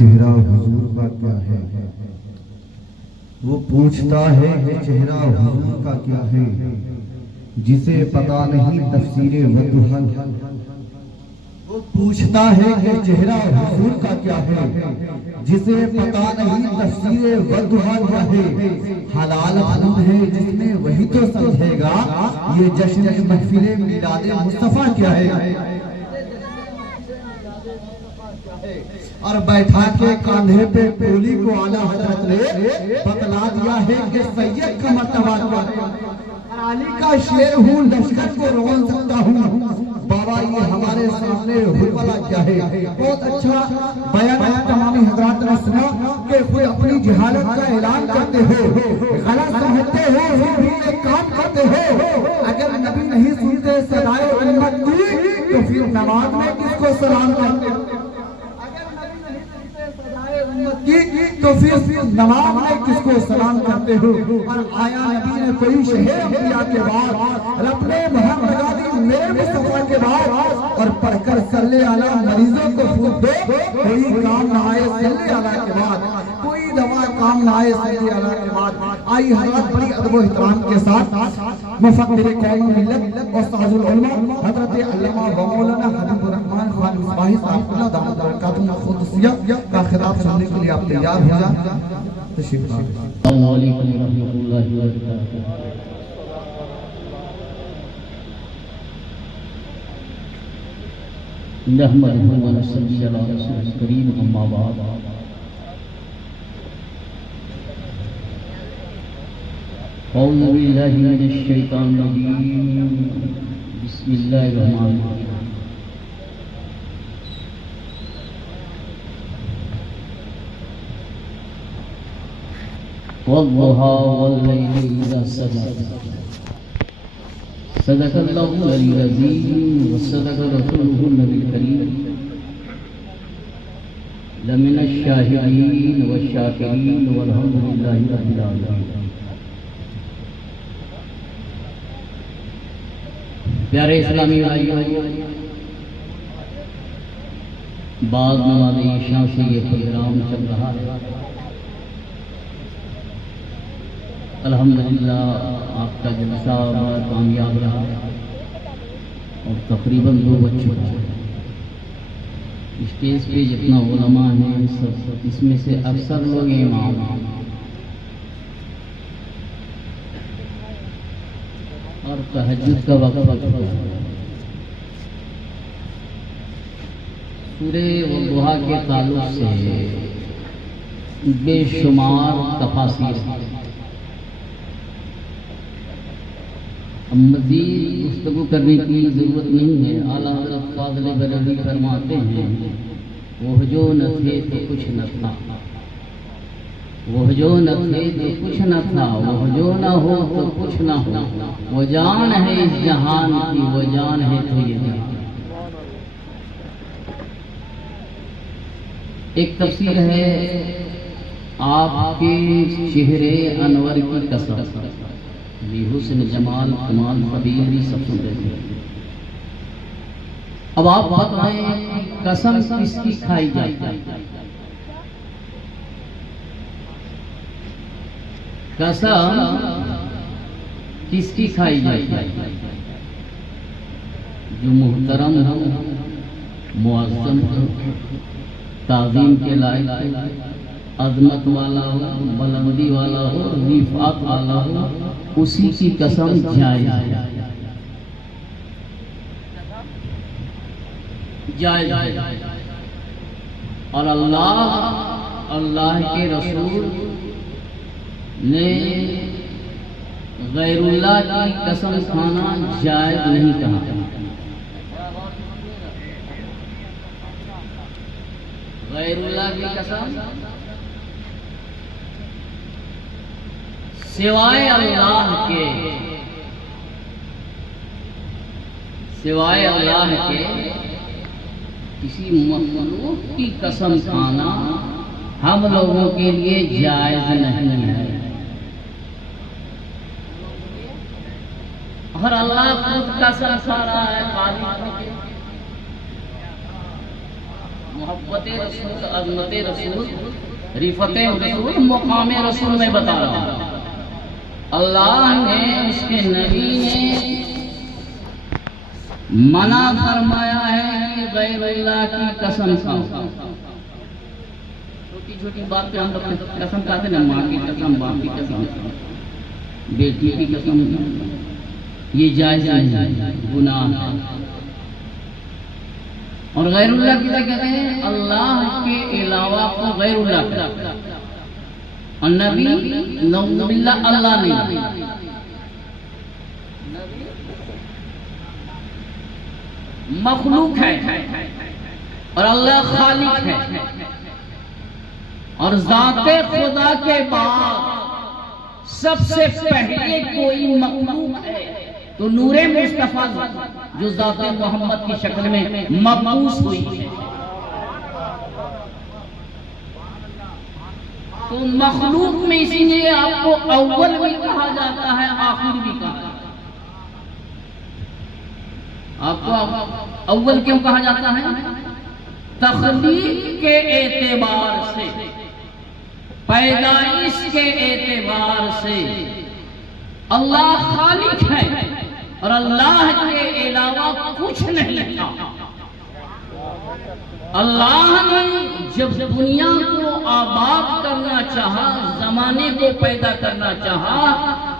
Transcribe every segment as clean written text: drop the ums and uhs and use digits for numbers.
چہرہ حضور کا کیا ہے، وہ پوچھتا ہے کہ چہرہ حضور کا کیا ہے، جسے پتا نہیں تفسیر وضوحل۔ وہ پوچھتا ہے کہ چہرہ حضور کا کیا ہے، جسے پتا نہیں تفسیر وضوحل کیا ہے۔ حلال خون ہے جس میں وہی تو سمجھے گا یہ جشن محفل میلاد مصطفیٰ کیا ہے۔ اور بیٹھا کے کاندھے پہ ٹولی کو اعلیٰ حضرت نے بتلا دیا ہے کہ سید کا مرتبہ کیا ہے۔ علی کا شیر ہوں، لشکر کو رول سکتا ہوں، بابا یہ ہمارے سامنے حلوہ کیا ہے۔ بہت اچھا بیان ہے، تمامی حضرات نے سنا کہ خود اپنی جہالت کا اعلان کرتے ہو، غلط سمجھتے ہو پھر بھی ایک کام کرتے ہو۔ اگر نبی نہیں سنتے صدائے امت کی تو پھر نماز میں کس کو سلام کرتے ہو؟ تو پھر نماز میں کس کو سلام کرتے ہو؟ اور آیا نبی نے کوئی شہر انبیاء کے بعد رب نے محمد لگا دی میرے مصطفیٰ کے بعد، اور پڑھ کر صلی علی مریضوں کو پھوٹ دو، کوئی کام نہ آئے صلی علی کے بعد، کوئی دوا کام نہ آئے صلی علی کے بعد۔ آئی حضرت بڑی ادب و احترام کے ساتھ مفکر قوم ملت استاذ العلماء حضرت علامہ و مولانا حبیب الرحمن خان مصباحی صاحب اللہ دامت برکاتہ القدسیہ کا خطاب سننے کے لیے آپ تیار ہو جائیں۔ تشریف لائیں۔ السلام علیکم ورحمۃ اللہ وبرکاتہ۔ نحمدہ و نصلی علی رسول الکریم، اما بعد۔ اعوذ باللہ من الشیطان الرجیم، بسم اللہ الرحمن الرحیم۔ والضحى والليل إذا سجى، صدق الله العلي العظيم وصدق رسوله النبي الكريم، لمن الشاهدين والشاكرين والحمد لله رب العالمين۔ پیارے اسلامی بھائیوں، بعد نماز عشاء سے یہ پروگرام چل رہا ہے۔ الحمدللہ آپ کا جلسہ بڑا کامیاب رہا اور تقریباً 2 بج چکا ہے۔ اسٹیج پہ جتنا علماء ہیں سب، اس میں سے اکثر لوگ امام ہیں، اور تہجد کا وقت سورہ والضحیٰ کے تعلق سے بے شمار تفاسیر ہیں۔ مزید گفتگو کرنے کی ضرورت نہیں ہے۔ اعلیٰ حضرت فاضل بریلوی فرماتے ہیں، وہ جو نہ تھے تو کچھ نہ تھا، وہ جو نہ تھے تو کچھ نہ تھا، وہ جو نہ ہو تو کچھ نہ ہو، وہ جان ہے اس جہان کی، وہ جان ہے تو یہ جہان۔ ایک تفسیر ہے، آپ کے چہرے انور کی قسم، بھی حسن جمال کمال قبیل بھی سب سنتے تھے۔ اب آپ بتائیں قسم کس کی کھائی جاتی ہے؟ قسم کس کی کھائی جاتی ہے؟ جو محترم ہو، معظم ہو، تعظیم کے لائق، عظمت والا ہو، بلندی والا ہو، رفعت والا ہو، اسی کی قسم جائز ہے۔ جائز۔ اور اللہ کے رسول نے غیر اللہ کی قسم کھانا جائز نہیں کہا۔ غیر اللہ کی قسم سوائے اللہ کے کسی مخلوق کی قسم کھانا ہم لوگوں کے لیے جائز نہیں ہے۔ اور اللہ خود قسم کھا رہا ہے، محبت رسول، عظمت رسول، رفت رسول، مقام رسول میں بتا رہا ہوں۔ اللہ نے، اس کے نبی نے منع فرمایا ہے کہ غیر اللہ کی قسم کھاؤ۔ چھوٹی چھوٹی بات پہ ہم لوگ قسم کھاتے ہیں نا، ماں کی قسم، باپ کی قسم، بیٹی کی قسم، یہ جائز نہیں ہے، گناہ ہے۔ اور غیر اللہ کی کہتے ہیں اللہ کے علاوہ کو غیر اللہ کہتے ہیں، اور نبی نعوذ باللہ اللہ نہیں، مخلوق ہے اور اللہ خالق ہے۔ اور ذات خدا کے بعد سب سے پہلے کوئی مخلوق ہے تو نور مصطفیٰ جو ذات محمد کی شکل میں مبعوث ہوئی ہے۔ تو مخلوق میں اسی لیے آپ کو اول بھی کہا جاتا ہے، آخر بھی کہا جاتا ہے۔ آپ کو اول کیوں کہا جاتا ہے؟ تخلیق کے اعتبار سے، پیدائش کے اعتبار سے اللہ خالق ہے اور اللہ کے علاوہ کچھ نہیں تھا۔ اللہ نے جب دنیا کو آباد کرنا چاہا، زمانے کو پیدا کرنا چاہا،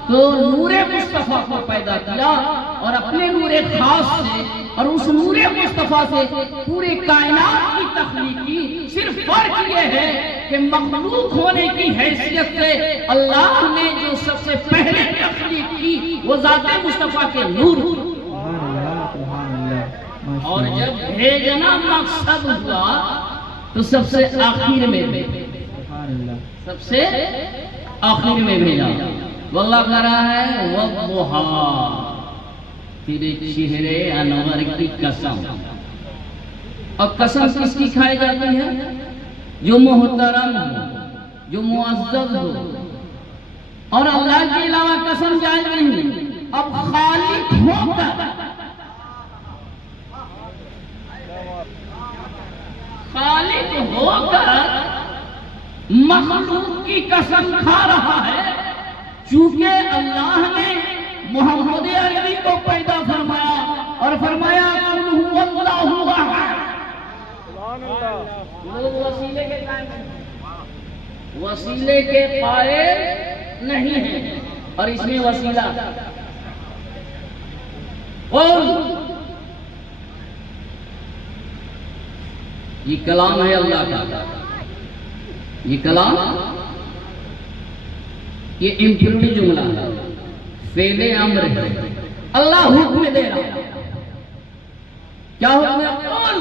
تو نور مصطفیٰ کو پیدا کیا اور اپنے نور خاص سے اور اس نور مصطفیٰ سے پورے کائنات کی تخلیق کی۔ صرف فرق یہ ہے کہ مخلوق ہونے کی حیثیت سے اللہ نے جو سب سے پہلے تخلیق کی وہ ذات مصطفیٰ کے نور، اور جب بھیجنا مقصد ہوا تو سب سے آخر میں بھیجا۔ واللہ کہہ رہا ہے وَالضُّحَىٰ، تیرے چہرے انور کی قسم۔ اور قسم کس کی کھائی جاتی ہے؟ جو محترم ہو، جو معزز ہو، اور اللہ کے علاوہ قسم جائز نہیں۔ اب خالق ہو کر مخلوق کی قسم کھا رہا ہے، چونکہ اللہ نے محمد عربی کو پیدا فرمایا اور فرمایا قُلْ هُوَ اللَّهُ أَحَدٌ۔ وسیلے کے قائل نہیں ہیں، اور اس میں وسیلہ قول، یہ کلام ہے اللہ کا، یہ کلام، یہ امپیریٹی جملہ ہے، فعل امر ہے، اللہ حکم دے رہا ہے۔ کیا حکم ہے؟ قول،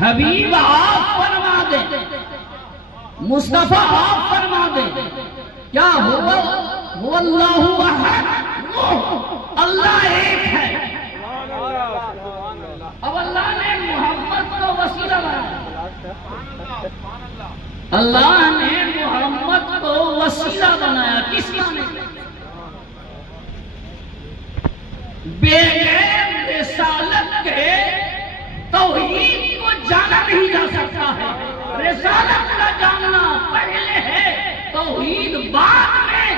حبیب آپ فرما دے، مصطفیٰ آپ فرما دے، کیا ہوا؟ وہ اللہ احد، اللہ ایک ہے۔ اب اللہ نے محمد کو وسیلہ بنایا، اللہ نے محمد کو وسیلہ بنایا، کس نے؟ بغیر رسالت کے توحید کو جانا نہیں جا سکتا ہے۔ رسالت کا جاننا پہلے ہے، توحید بعد میں،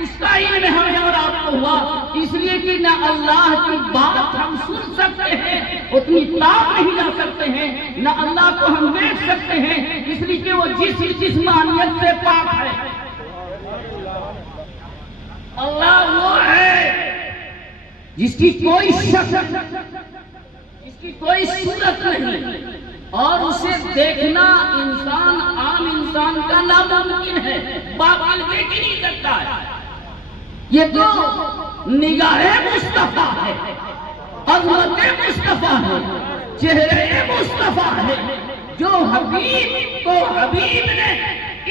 اس کا علم ہمیں اور آپ کو ہوا۔ اس لیے کہ نہ اللہ کی بات ہم سن سکتے ہیں، اتنی طاق نہیں جا سکتے ہیں، نہ اللہ کو ہم دیکھ سکتے ہیں، اس لیے کہ وہ جسمانیت سے پاک ہے۔ اللہ وہ ہے جس کی کوئی شکل، جس کی کوئی صورت نہیں، اور اسے دیکھنا انسان، عام انسان کا ناممکن ہے، باطل دیکھ ہی نہیں سکتا ہے۔ یہ تو نگاہ مصطفیٰ ہے، عظمت مصطفیٰ ہے، چہرے مصطفیٰ ہے، جو حبیب کو حبیب نے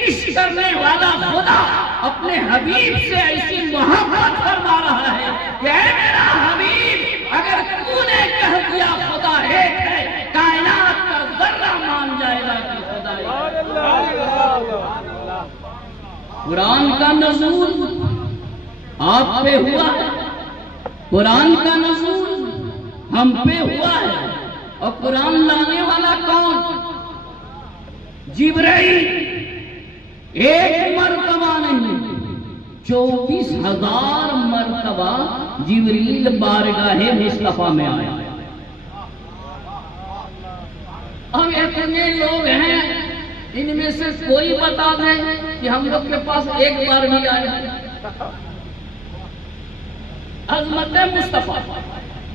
عشق کرنے والا خدا اپنے حبیب سے ایسی محبت فرما رہا ہے کہ اے میرا حبیب، اگر تو نے کہہ دیا خدا ایک ہے، کائنات کا ذرہ مان جائے گا کہ خدا ایک ہے۔ قرآن کا نزول آپ پہ ہوا ہے، قرآن کا نزول ہم پہ ہوا ہے، اور قرآن لانے والا کون؟ جبرائیل۔ ایک مرتبہ نہیں، 24,000 مرتبہ جبریل بارگاہ مصطفیٰ میں آیا۔ اب اتنے لوگ ہیں، ان میں سے کوئی بتا دیں کہ ہم لوگ کے پاس ایک بار بھی آیا عظمت مصطفیٰ؟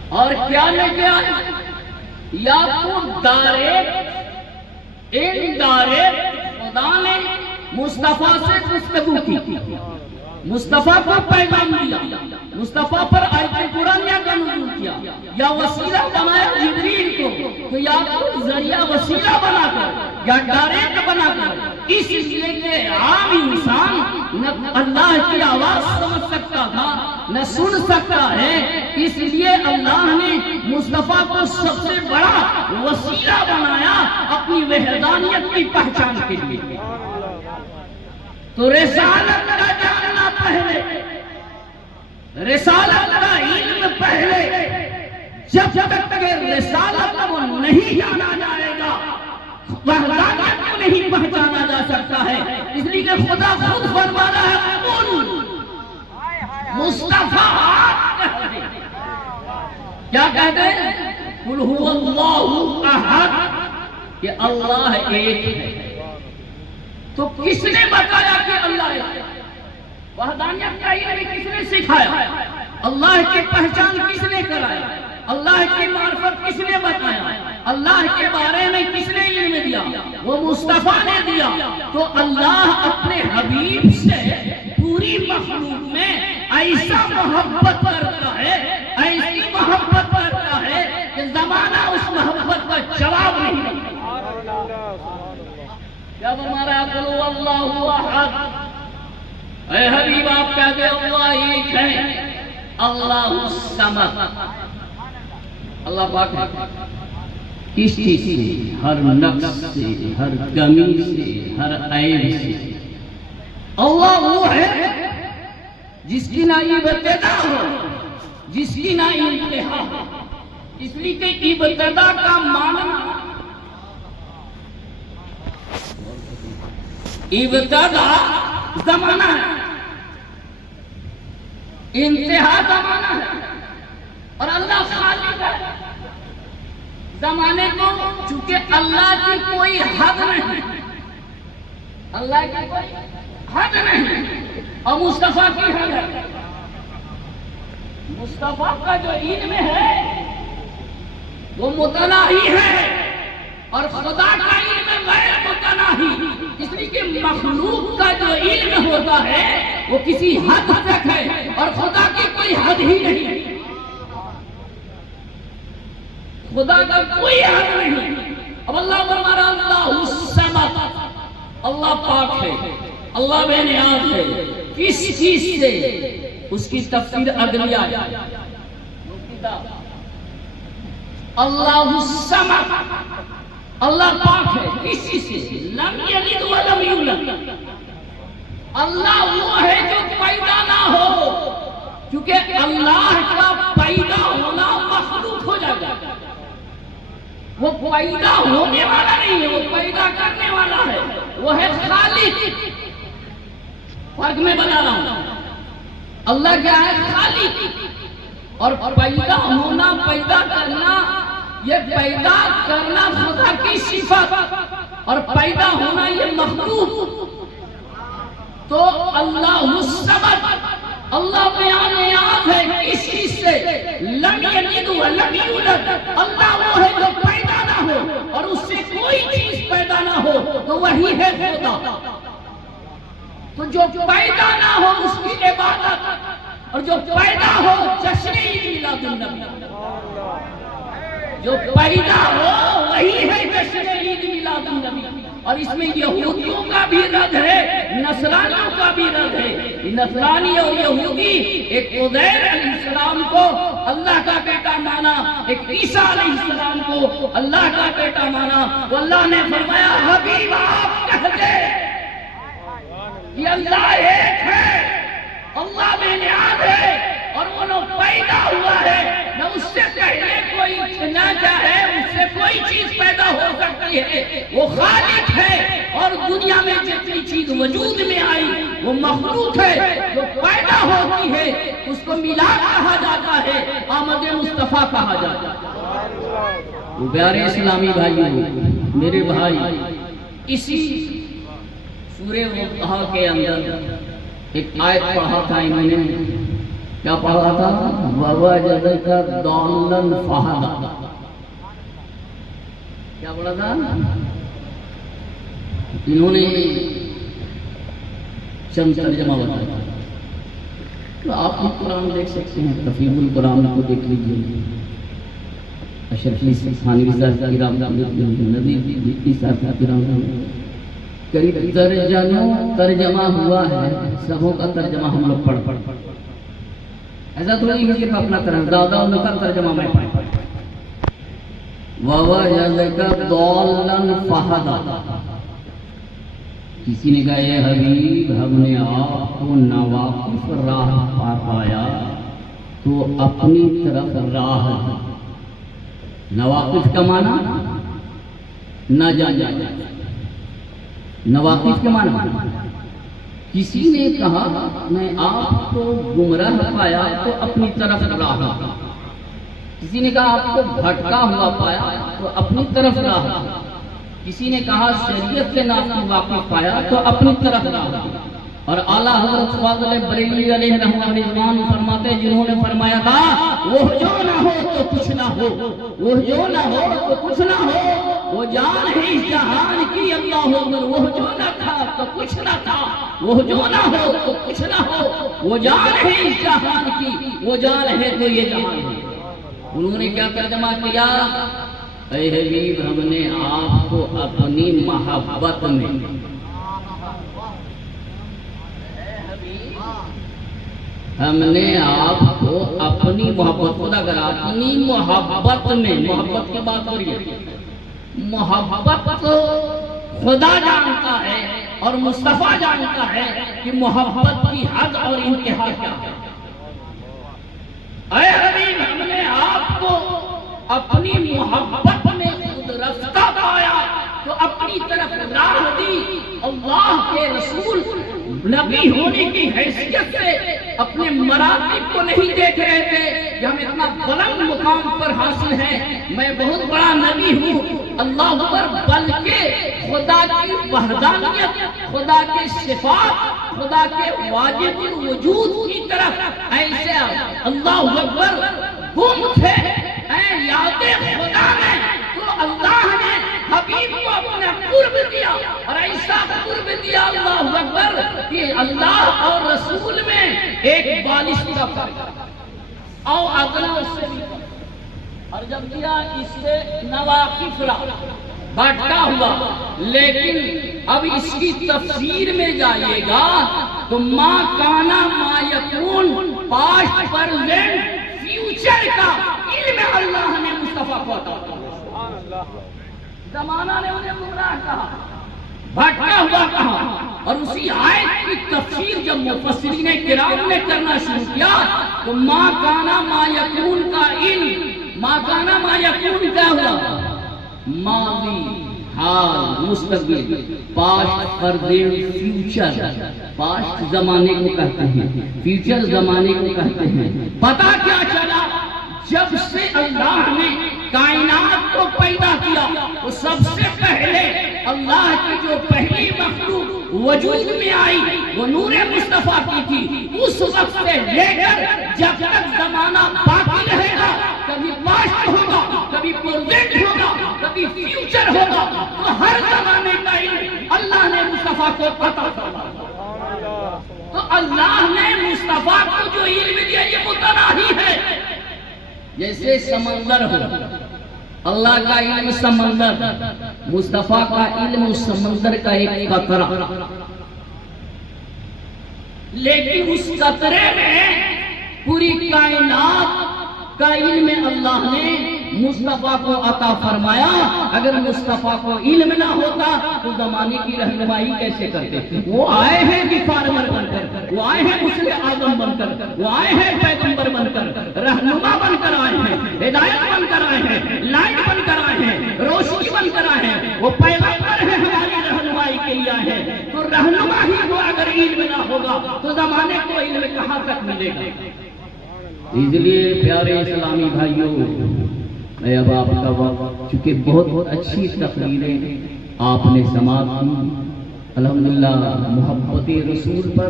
اور کیا لے کے آیا؟ یا تو ڈائریکٹ خدا نے مصطفیٰ سے گفتگو کی، مصطفیٰ کو پیغام دیا، مصطفیٰ پر آیت قرآن کا نزول کیا، یا وسیلہ بنایا جبریل کو، تو یا تو ذریعہ وسیلہ بنا کر یا ڈائریکٹ بنا کر، اس لیے کہ عام انسان نہ اللہ کی آواز سمجھ سکتا تھا نہ سن سکتا ہے، اس لیے اللہ نے مصطفیٰ کو سب سے بڑا وسیلہ بنایا اپنی وحدانیت کی پہچان کے لیے۔ تو رسالت کا جاننا پہلے، رسالت کا علم پہلے، جب تک کہ رسالت کو نہیں جانا جائے گا وحدانیت کو نہیں پہچانا جا سکتا ہے۔ اس لیے کہ خدا خود فرما رہا ہے قل مصطفیٰ کیا کہتے ہیں؟ قل هو اللہ احد، کہ اللہ ایک ہے۔ تو کس نے بتایا کہ اللہ ہے؟ وحدانیت کا علم کس نے سکھایا؟ اللہ کی پہچان کس نے کرایا؟ اللہ کی معرفت کس نے بتایا؟ اللہ کے بارے میں کس نے علم دیا؟ وہ مصطفیٰ نے دیا۔ تو اللہ اپنے حبیب سے پوری مخلوق میں ایسا محبت کرتا ہے، ایسی محبت کرتا ہے کہ زمانہ اس محبت کا جواب نہیں دیتا۔ جب ہمارا قل اللہ احد، اے حبیب آپ کہتے اللہ ایک ہے، اللہ الصمد، اللہ پاک ہے کس چیز سے؟ ہر نقص سے، ہر کمی سے، ہر عیب سے۔ اللہ وہ ہے جس کی نہ ابتدا ہو، جس کی نہ انتہا ہو۔ اس لیے کہ ابتدا کا معنی ابتدا زمانہ ہے، انتہا زمانہ ہے، اور اللہ خالق ہے زمانے کو، چونکہ اللہ کی کوئی حد نہیں، اللہ کی کوئی حد نہیں، اور مصطفیٰ کی حد ہے۔ مصطفیٰ کا جو علم ہے وہ متناہی ہے، اور خدا کا علم غیر متناہی۔ اس لیے کہ مخلوق کا جو علم ہوتا ہے وہ کسی حد تک ہے، اور خدا کی کوئی حد ہی نہیں، خدا کا کوئی حد نہیں۔ اب اللہ فرما رہا اللہ الصمد، اللہ پاک ہے، اللہ بے نیاز ہے۔ کس چیز سے؟ اس کی تفسیر اگلی آیت، اللہ الصمد، اللہ پاک ہے کس چیز سے؟ لم یلد ولم یولد، اللہ وہ ہے جو پیدا نہ ہو، کیونکہ اللہ کا پیدا ہونا مخلوق ہو جائے گا۔ وہ پیدا ہونے والا نہیں ہے، وہ پیدا کرنے والا ہے، وہ ہے خالق۔ فرق میں بتا رہا ہوں، اللہ کیا ہے؟ خالق، اور پیدا ہونا، پیدا کرنا، یہ پیدا کرنا خدا کی صفت، اور پیدا ہونا یہ مخلوق۔ تو اللہ الصمد، اللہ بیان نیاز ہے کس چیز سے؟ لم یلد ولم یولد، اللہ وہ ہے جو پیدا نہ ہو اور اس سے کوئی چیز پیدا نہ ہو، تو وہی ہے خدا۔ تو جو پیدا نہ ہو اس کی عبادت، اور جو پیدا ہو جشن عید میلاد النبی، جو پیدا ہو وہی ہے جشن عید میلاد النبی۔ اور اس میں یہودیوں کا بھی رد ہے، نصرانیوں کا بھی رد ہے۔ نصرانی اور یہودی ایک عزیر علیہ السلام کو اللہ کا بیٹا مانا، ایک عیسیٰ علیہ السلام کو اللہ کا بیٹا مانا۔ تو اللہ نے فرمایا حبیب آپ کہہ دے کہ اللہ ایک ہے، اللہ بے نیاز ہے، اور وہ نہ پیدا ہوا ہے، نہ اس سے پہلے کوئی نہ چاہے اس سے کوئی چیز پیدا ہو سکتی ہے، وہ خالق ہے، اور دنیا میں جتنی چیز وجود میں آئی وہ مخلوق ہے جو پیدا ہوتی ہے، اس کو میلاد کہا جاتا ہے، آمد مصطفیٰ کہا جاتا ہے۔ پیارے اسلامی بھائیوں، میرے بھائی، اسی سورہ وضحا کے اندر ایک آیت پڑھا تھا انہوں نے، کیا پڑھا تھا؟ وَوَجَدَكَ ضَالًّا فَهَدَىٰ۔ کیا پڑھا تھا؟ انہوں نے چند ترجمہ بتایا، تو آپ بھی قرآن دیکھ سکتے ہیں، تفہیم القرآن کو دیکھ لیجیے، اشرف علی ثانوی صاحب کی رام ندی صاحب کی رام قریب ترجمہ ہوا ہے، سبوں کا ترجمہ ہم لوگ پڑھ ایسا تھوڑی ہے کہ اپنا زیادہ ان کا ترجمہ میں پڑھ وَوَجَدَكَ ضَالًّا فَهَدَىٰ۔ کسی نے کہا اے حبیب، ہم نے آپ کو ناواقف راہ پا پایا تو اپنی طرف راہ دی۔ نواقف کا معنی نہ جانا، نواقف کے معنی کسی نے کہا میں آپ کو گمراہ پایا تو اپنی طرف راہ دی، کسی نے کہا آپ کو بھٹکا ہوا پایا تو اپنی طرف راہ دی، کسی نے کہا شریعت سے ناواقف پایا تو اپنی طرف راہ دی۔ اور اعلیٰ حضرت فاضل بریلوی علیہ رضوان فرماتے ہیں، جنہوں نے فرمایا تھا وہ جو نہ ہو تو کچھ نہ ہو، وہ جو نہ ہو تو کچھ نہ ہو، وہ جان ہے اس جہان کی اللہ اکبر، وہ جو نہ تھا تو کچھ نہ تھا، وہ جو نہ ہو تو کچھ نہ ہو، وہ جان ہے اس جہان کی، وہ جان ہے تو یہ جہان ہے۔ انہوں نے کیا ترجمہ کیا؟ اے حبیب، ہم نے آپ کو اپنی محبت میں، ہم نے آپ کو اپنی محبت، خدا کر اپنی محبت میں، محبت کی بات ہو رہی ہے، محبت خدا جانتا ہے اور مصطفیٰ جانتا ہے کہ محبت کی حد اور انتہا کیا ہے۔ اے حبیب، ہم نے آپ کو اپنی محبت میں خود رفتہ پایا تو اپنی طرف راہ دی۔ اللہ کے رسول نبی ہونے کی حیثیت سے اپنے مراتب کو نہیں دیکھ رہے تھے کہ ہم اتنا بلند مقام پر حاصل ہیں، میں بہت بڑا نبی ہوں، اللہ اکبر، بلکہ خدا کی وحدانیت، خدا کے صفات، خدا کے واجب الوجود کی طرف ایسے اللہ اکبر گم تھے، یاد خدا میں، تو اللہ نے حبیب کو اپنا قرب دیا، اور ایسا قرب دیا اللہ اکبر کہ اللہ اور رسول میں ایک بالش کا فرق اور اگلا اس سے بھی، اور جب دیا اس سے نواقف رہا، بھٹکا ہوا، لیکن اب اس کی تفسیر میں جائے گا تو ما کانا ما یکون، پاسٹ پرزینٹ فیوچر کا علم اللہ نے مصطفیٰ کو عطا کیا۔ زمانہ نے انہیں گمراہ کہا، بھٹکا ہوا کہا، اور اسی آیت کی تفسیر جب مفسرین کرام نے کرنا شروع کیا تو ما کانا ما یکون کا علم، ما کانا ما یکون کیا ہوا؟ ماضی، حال، مستقبل، پاسٹ، پرزینٹ، فیوچر۔ پاسٹ زمانے کو کہتے ہیں، فیوچر زمانے کو کہتے ہیں۔ پتہ کیا چلا؟ جب سے اللہ نے کائنات کو پیدا کیا تو سب سے پہلے اللہ کی جو پہلی مخلوق وجود میں آئی وہ نور مصطفیٰ کی تھی۔ اس وقت سے لے کر جب تک زمانہ باقی رہے گا، کبھی پاسٹ ہوگا، کبھی پریزنٹ ہوگا، کبھی فیوچر ہوگا، تو ہر زمانے کا علم اللہ نے مصطفیٰ کو عطا کیا۔ تو اللہ نے مصطفیٰ کو جو علم دیا یہ متناہی ہے، جیسے سمندر ہو، اللہ کا علم سمندر، مصطفیٰ کا علم سمندر کا ایک قطرہ، لیکن اس قطرے میں پوری کائنات کا علم اللہ نے مصطفیٰ کو عطا فرمایا. اگر مصطفیٰ کو علم نہ ہوتا تو زمانے کی رہنمائی کیسے کرتے؟ وہ آئے ہیں ریفارمر بن کر، وہ آئے ہیں مسلم اعظم بن کر، وہ آئے ہیں پیغمبر بن کر، رہنما بن کر آئے ہیں، ہدایت بن کر آئے ہیں، لائٹ بن کر آئے ہیں، روشنی بن کر آئے ہیں. وہ پیغمبر ہیں، ہماری رہنمائی کے لیے آئے ہیں. تو رہنما ہی کو اگر علم نہ ہوگا تو زمانے کو علم کہاں تک ملے گا؟ اس لیے پیارے اسلامی بھائیوں، میں اب آپ کا وقت، چونکہ بہت اچھی تقریریں آپ نے سماعت کی، الحمدللہ محبت رسول پر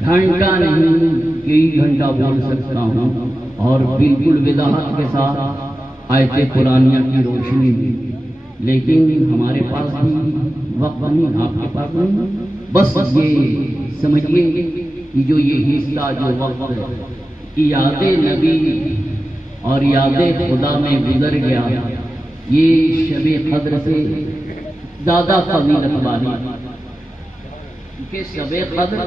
گھنٹہ نہیں کئی گھنٹہ بول سکتا ہوں، اور بالکل وضاحت کے ساتھ آیت قرآنیہ کی روشنی میں. لیکن ہمارے پاس بھی وقت نہیں، آپ کے پاس نہیں. بس یہ سمجھیے کہ جو یہ حصہ جو وقت یاد نبی اور یاد خدا میں گزر گیا، یہ شب قدر سے زیادہ فضیلت والی، کیونکہ شب قدر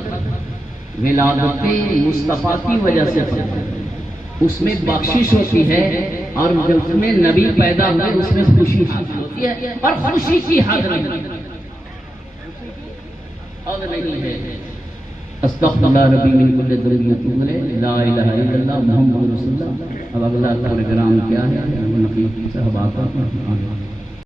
ولادت مصطفیٰ کی وجہ سے اس میں بخشش ہوتی ہے، اور جس میں نبی پیدا ہوئے اس میں خوشی حاصل ہوتی ہے، اور خوشی کی حد نہیں ہے. استغفر اللہ ربی من کل ذنب واتوب الیہ، لا الہ الا اللہ محمد رسول اللہ. اب اگلا پروگرام کیا ہے؟ وہ نقیب صاحب آتا ہے.